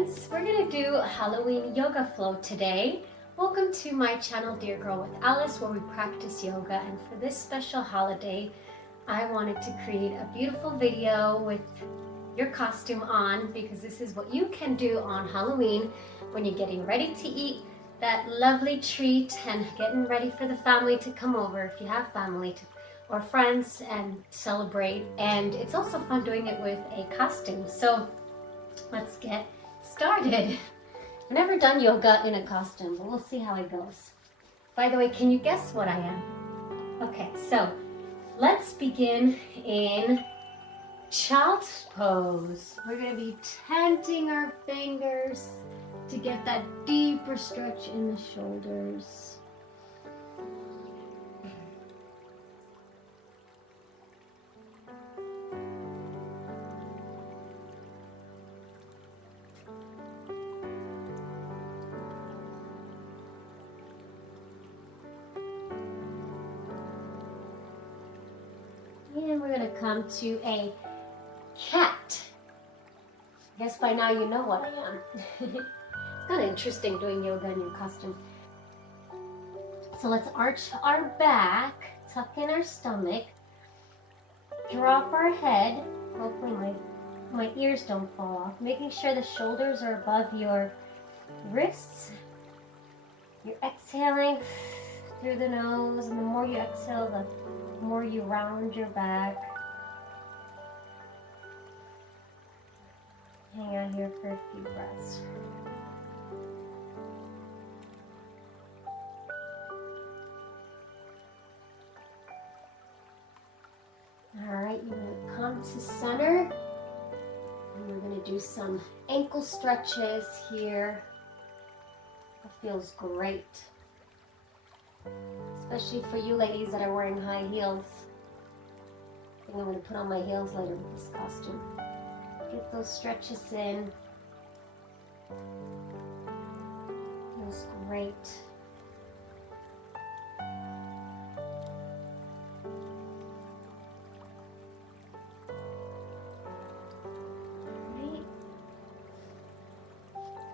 friends, we're gonna do a Halloween yoga flow today. Welcome to my channel, Dear Girl with Alice, where we practice yoga. And for this special holiday, I wanted to create a beautiful video with your costume on, because this is what you can do on Halloween when you're getting ready to eat that lovely treat and getting ready for the family to come over, if you have family or friends, and celebrate. And it's also fun doing it with a costume. So let's get started. I've never done yoga in a costume, but we'll see how it goes. By the way, can you guess what I am? Okay, so let's begin in child's pose. We're going to be tenting our fingers to get that deeper stretch in the shoulders. And we're going to come to a cat. I guess by now you know what I am. It's kind of interesting doing yoga in your costume. So let's arch our back, tuck in our stomach, drop our head. Hopefully my ears don't fall off. Making sure the shoulders are above your wrists. You're exhaling through the nose, and the more you exhale, the more you round your back. Hang out here for a few breaths. All right, you're going to come to center, and we're going to do some ankle stretches here. It feels great, especially for you ladies that are wearing high heels. I think I'm going to put on my heels later with this costume. Get those stretches in. Feels great. Right.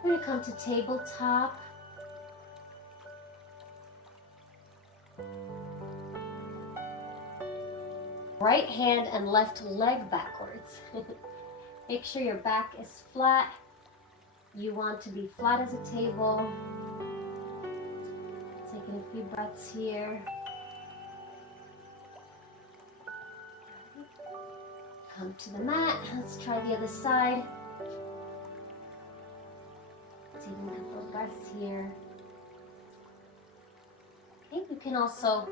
We're going to come to tabletop. Right hand and left leg backwards. Make sure your back is flat. You want to be flat as a table. Taking a few breaths here. Come to the mat. Let's try the other side. Taking a couple of breaths here. Okay, you can also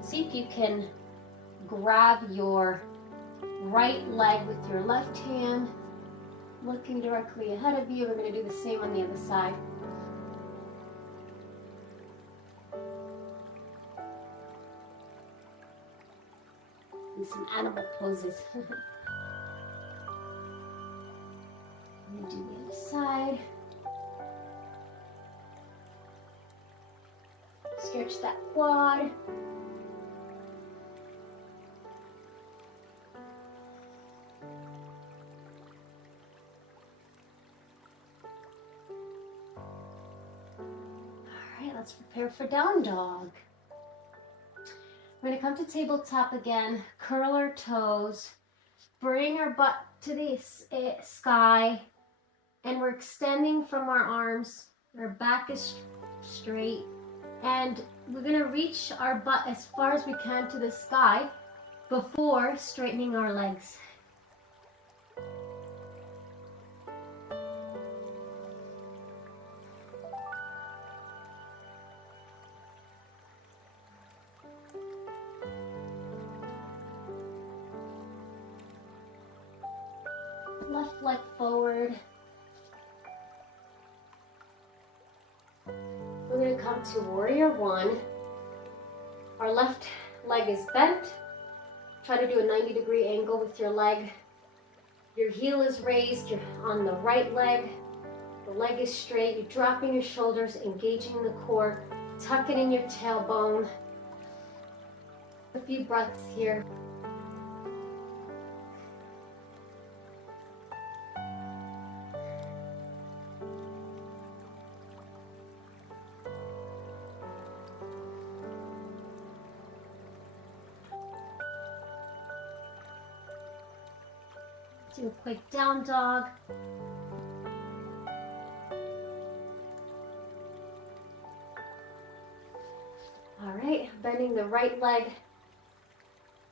see if you can grab your right leg with your left hand, looking directly ahead of you. We're going to do the same on the other side. And some animal poses. I'm going to do the other side. Stretch that quad. Let's prepare for down dog. We're going to come to tabletop again, curl our toes, bring our butt to the sky, and we're extending from our arms. Our back is straight, and we're going to reach our butt as far as we can to the sky before straightening our legs. Left leg forward. We're going to come to warrior one. Our left leg is bent. Try to do a 90-degree angle with your leg. Your heel is raised. You're on the right leg. The leg is straight. You're dropping your shoulders, engaging the core. Tuck it in your tailbone. A few breaths here. Do a quick down dog. All right, bending the right leg.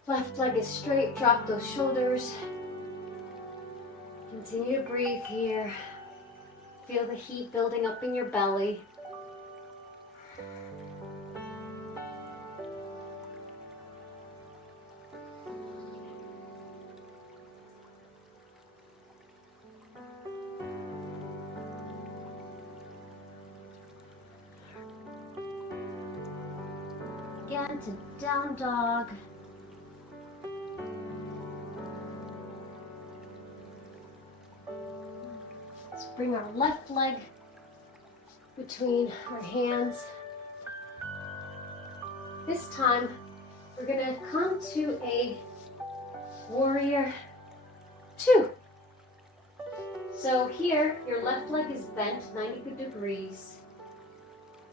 Left leg is straight, drop those shoulders. Continue to breathe here. Feel the heat building up in your belly. Again to down dog. Let's bring our left leg between our hands. This time we're going to come to a warrior 2. So here your left leg is bent 90 degrees.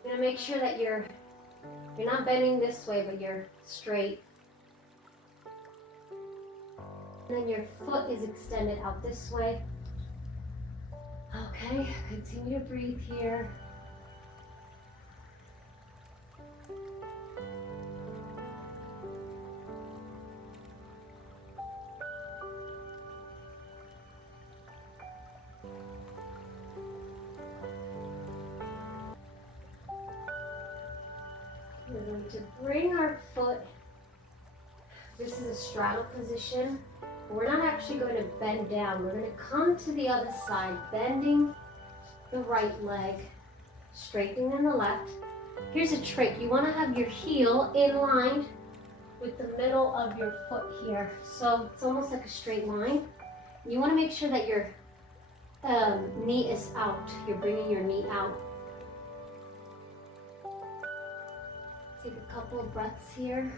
You're going to make sure that you're not bending this way, but you're straight. And then your foot is extended out this way. Okay, continue to breathe here. We're going to bring our foot, this is a straddle position. We're not actually going to bend down. We're going to come to the other side, bending the right leg, straightening the left. Here's a trick. You want to have your heel in line with the middle of your foot here. So it's almost like a straight line. You want to make sure that your knee is out. You're bringing your knee out. Take a couple of breaths here.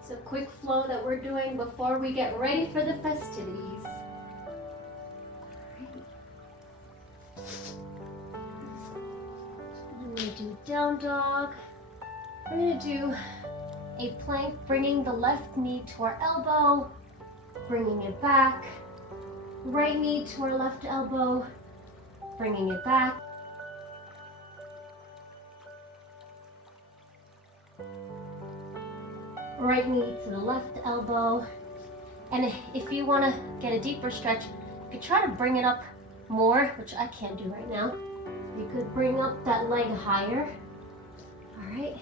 It's a quick flow that we're doing before we get ready for the festivities. I'm going to do down dog. We're going to do a plank, bringing the left knee to our elbow, bringing it back. Right knee to our left elbow, bringing it back. Right knee to the left elbow. And if you want to get a deeper stretch, you could try to bring it up more, which I can't do right now. You could bring up that leg higher. All right.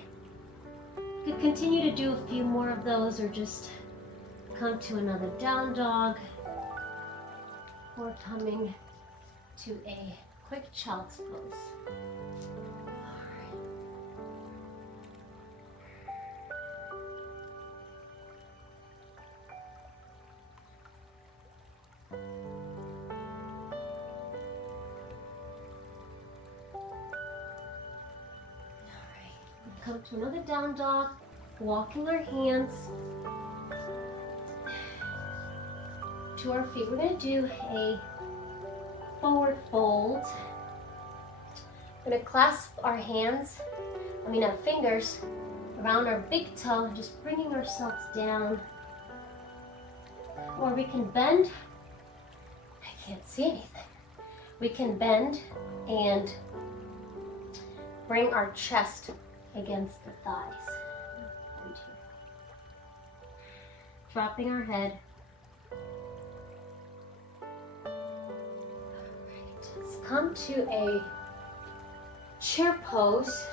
You could continue to do a few more of those, or just come to another down dog, or coming to a quick child's pose. Come to another down dog, walking our hands to our feet. We're going to do a forward fold. We're going to clasp our fingers around our big toe, just bringing ourselves down. Or we can bend. I can't see anything. We can bend and bring our chest against the thighs. Dropping our head. Alright, let's come to a chair pose.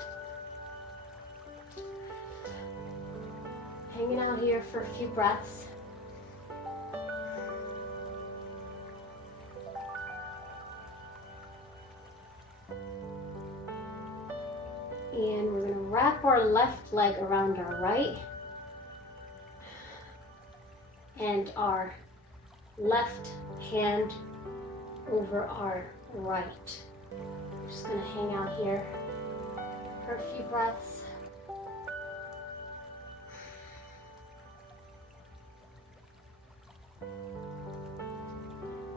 Hanging out here for a few breaths. And we're going to wrap our left leg around our right and our left hand over our right. We're just going to hang out here for a few breaths.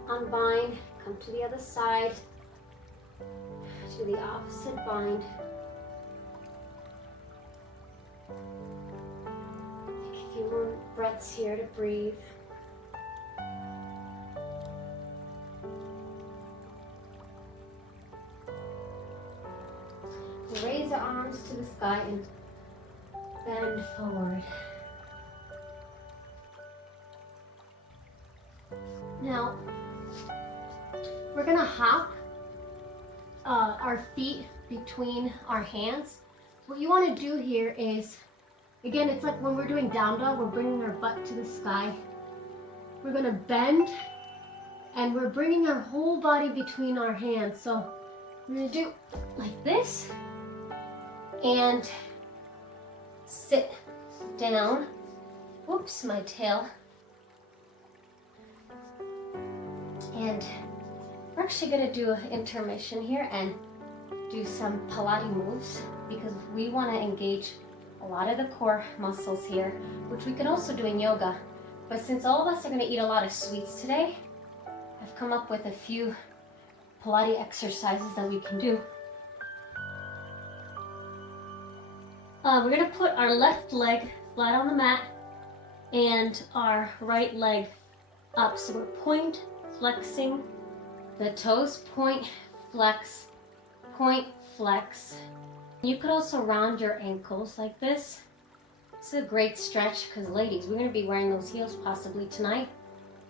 Unbind, come to the other side, to the opposite bind. breaths here to breathe. Raise the arms to the sky and bend forward. Now, we're gonna hop our feet between our hands. What you wanna do here is, again, it's like when we're doing down dog, we're bringing our butt to the sky. We're gonna bend and we're bringing our whole body between our hands. So we're gonna do like this and sit down. Whoops, my tail. And we're actually gonna do an intermission here and do some Pilates moves because we wanna engage a lot of the core muscles here, which we can also do in yoga. But since all of us are gonna eat a lot of sweets today, I've come up with a few Pilates exercises that we can do. We're gonna put our left leg flat on the mat and our right leg up. So we're point flexing the toes, point, flex, point, flex. You could also round your ankles like this. It's a great stretch because ladies, we're gonna be wearing those heels possibly tonight.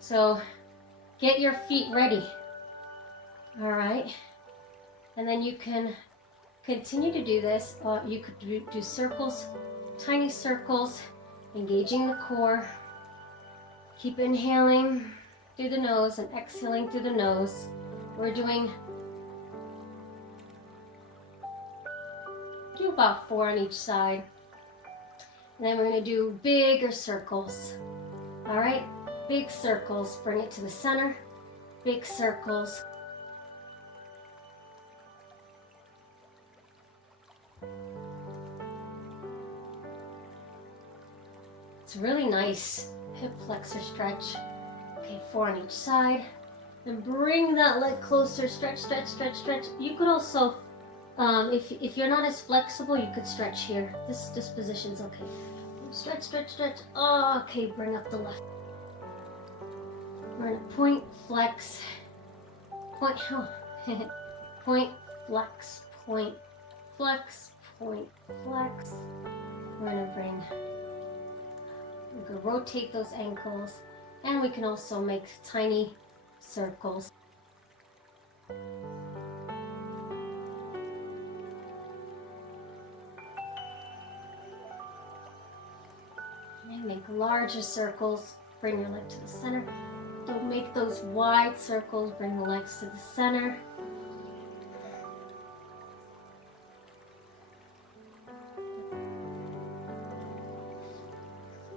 So get your feet ready. All right. And then you can continue to do this. You could do circles, tiny circles, engaging the core. Keep inhaling through the nose and exhaling through the nose. We're do about 4 on each side. And then we're gonna do bigger circles. All right, big circles, bring it to the center, big circles. It's a really nice hip flexor stretch. Okay, 4 on each side. And bring that leg closer, stretch, stretch, stretch, stretch. You could also, if you're not as flexible, you could stretch here. This position's okay. Stretch, stretch, stretch. Oh, okay, bring up the left. We're gonna point, flex, point, point, flex, point, flex, point, flex. We're gonna rotate those ankles, and we can also make tiny circles. And make larger circles, bring your leg to the center. Don't make those wide circles, bring the legs to the center.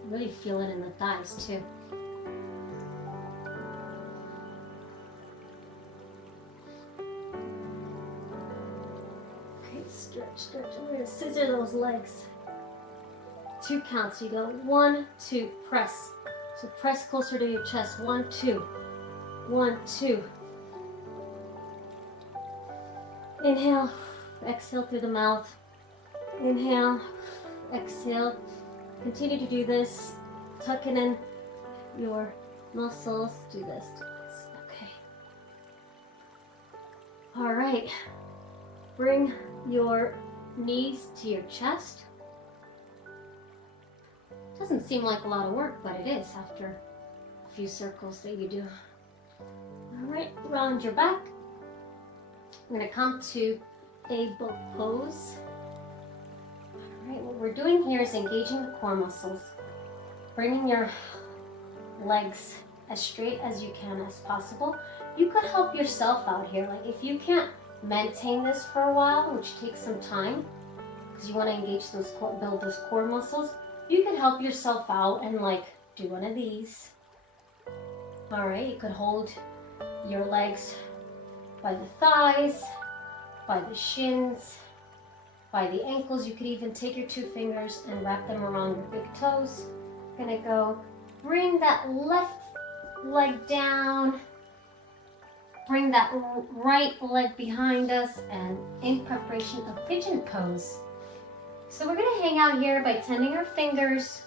Really feel it in the thighs too. Okay, stretch, stretch. I'm going to scissor those legs. 2 counts. You go 1, 2, press. So press closer to your chest. 1, 2. 1, 2. Inhale, exhale through the mouth. Inhale, exhale. Continue to do this, tucking in your muscles. Do this, okay. All right, bring your knees to your chest. Doesn't seem like a lot of work, but it is after a few circles that you do. All right, round your back. I'm gonna come to a boat pose. Alright, what we're doing here is engaging the core muscles, bringing your legs as straight as you can as possible. You could help yourself out here. Like if you can't maintain this for a while, which takes some time, because you want to engage those core, build those core muscles, you can help yourself out and like do one of these. Alright, you could hold your legs by the thighs, by the shins, by the ankles. You could even take your 2 fingers and wrap them around your big toes. Gonna go, bring that left leg down, bring that right leg behind us, and in preparation of Pigeon Pose. So we're gonna hang out here by tending our fingers,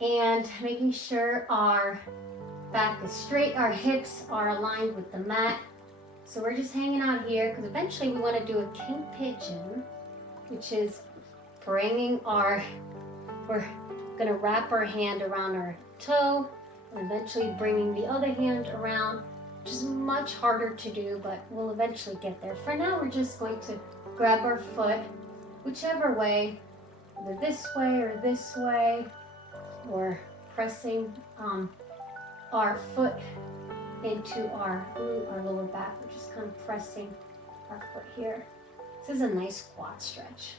and making sure our back is straight, our hips are aligned with the mat. So we're just hanging out here because eventually we want to do a king pigeon, which is bringing we're going to wrap our hand around our toe and eventually bringing the other hand around, which is much harder to do, but we'll eventually get there. For now, we're just going to grab our foot, whichever way, either this way, or pressing our foot into our glute, our lower back. We're just kind of pressing our foot here. This is a nice quad stretch.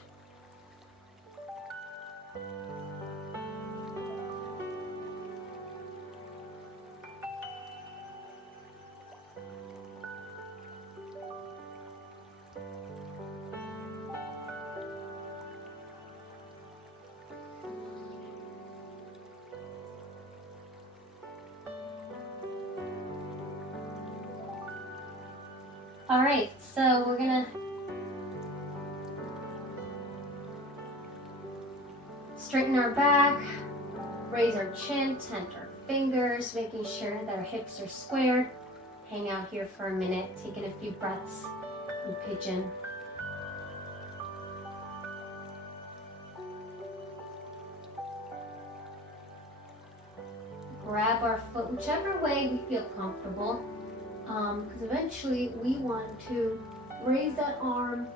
All right, so we're gonna straighten our back, raise our chin, tent our fingers, making sure that our hips are squared. Hang out here for a minute, taking a few breaths in pigeon. Grab our foot whichever way we feel comfortable. Because eventually we want to raise that arm.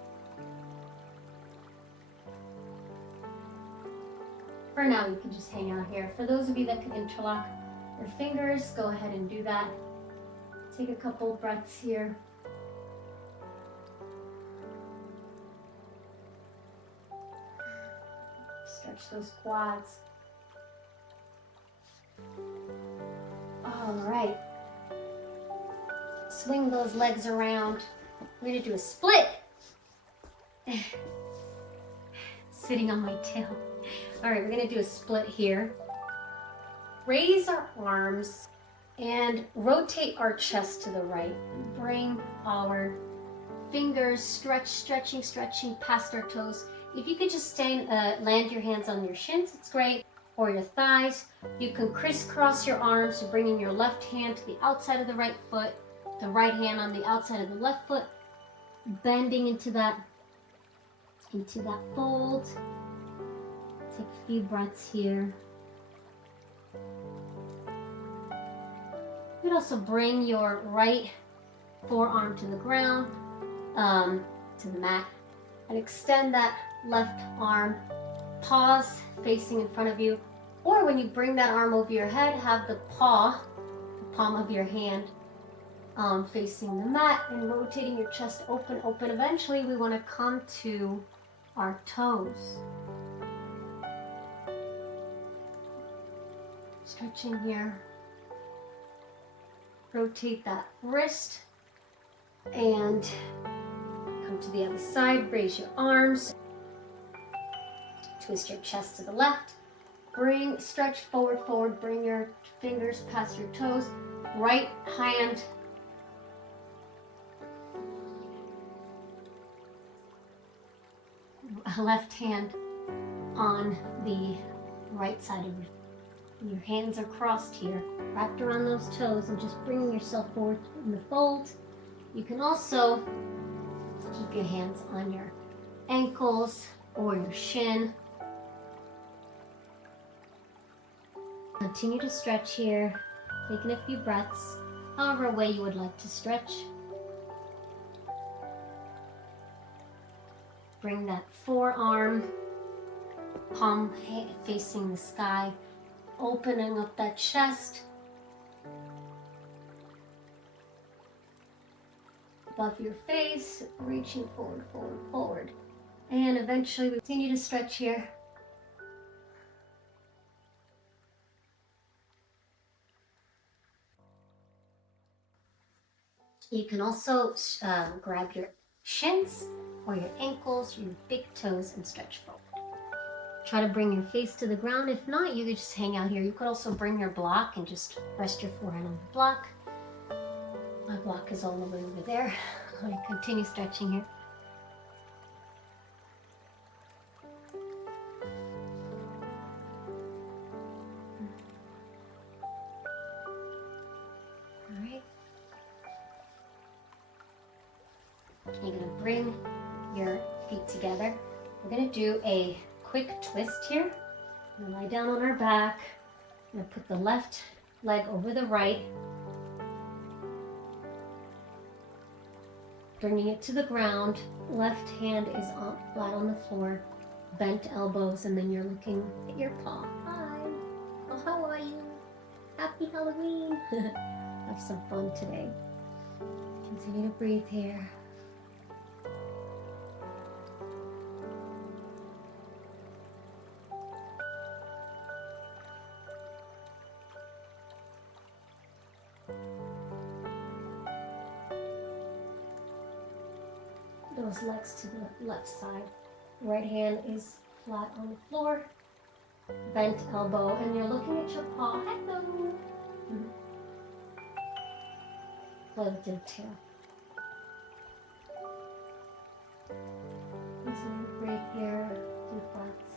For now, you can just hang out here. For those of you that can interlock your fingers, go ahead and do that. Take a couple breaths here. Stretch those quads. All right. Swing those legs around. We're going to do a split. Sitting on my tail. All right, we're going to do a split here. Raise our arms and rotate our chest to the right. Bring our fingers, stretching past our toes. If you could just land your hands on your shins, it's great, or your thighs. You can crisscross your arms, so bringing your left hand to the outside of the right foot, the right hand on the outside of the left foot, bending into that fold. Take a few breaths here. You could also bring your right forearm to the ground, to the mat, and extend that left arm. Pause facing in front of you, or when you bring that arm over your head, have the palm of your hand facing the mat and rotating your chest open. Eventually, we want to come to our toes. Stretching here. Rotate that wrist and come to the other side. Raise your arms. Twist your chest to the left. Stretch forward. Bring your fingers past your toes. Right hand left hand on the right side of your hands are crossed here, wrapped around those toes, and just bringing yourself forward in the fold. You can also keep your hands on your ankles or your shin. Continue to stretch here, taking a few breaths, however way you would like to stretch. Bring that forearm, palm facing the sky, opening up that chest. Above your face, reaching forward. And eventually we continue to stretch here. You can also grab your shins or your ankles or your big toes and stretch forward. Try to bring your face to the ground. If not, you could just hang out here. You could also bring your block and just rest your forehead on the block. My block is all the way over there. I'm going to continue stretching here. You're going to bring your feet together. We're going to do a quick twist here. We're going to lie down on our back. I'm going to put the left leg over the right, bringing it to the ground. Left hand is flat on the floor, bent elbows, and then you're looking at your paw. Hi. Oh, how are you? Happy Halloween. Have some fun today. Continue to breathe here. Those legs to the left side. Right hand is flat on the floor, bent elbow, and you're looking at your paw. Hello. Little detail. Continue to breathe here, deep breaths.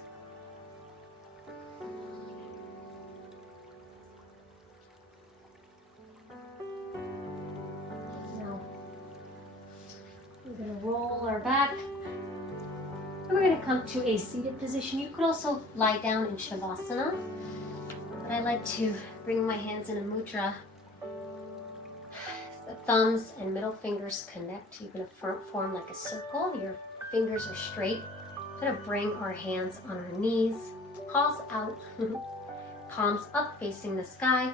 Now, we're going to roll our back. And we're going to come to a seated position. You could also lie down in Shavasana, but I like to bring my hands in a mudra. The thumbs and middle fingers connect. You're going to form like a circle. Your fingers are straight. We're going to bring our hands on our knees, paws out, palms up facing the sky.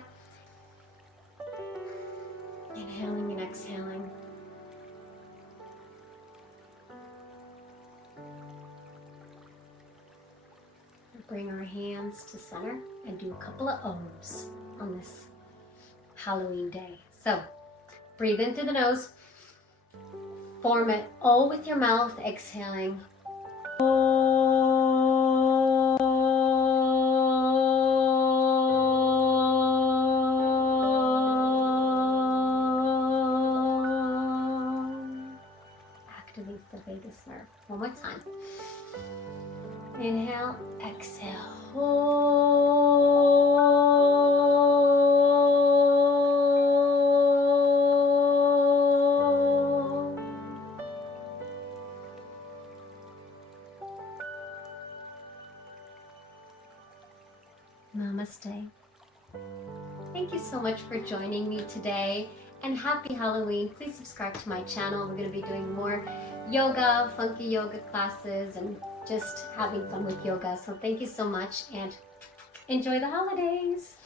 Inhaling and exhaling. Bring our hands to center and do a couple of Oms on this Halloween day. So, breathe in through the nose. Form an O with your mouth, exhaling. Activates the vagus nerve. One more time. Inhale, exhale. Namaste. Thank you so much for joining me today, and happy Halloween. Please subscribe to my channel. We're going to be doing more yoga, funky yoga classes, and just having fun with yoga. So thank you so much and enjoy the holidays.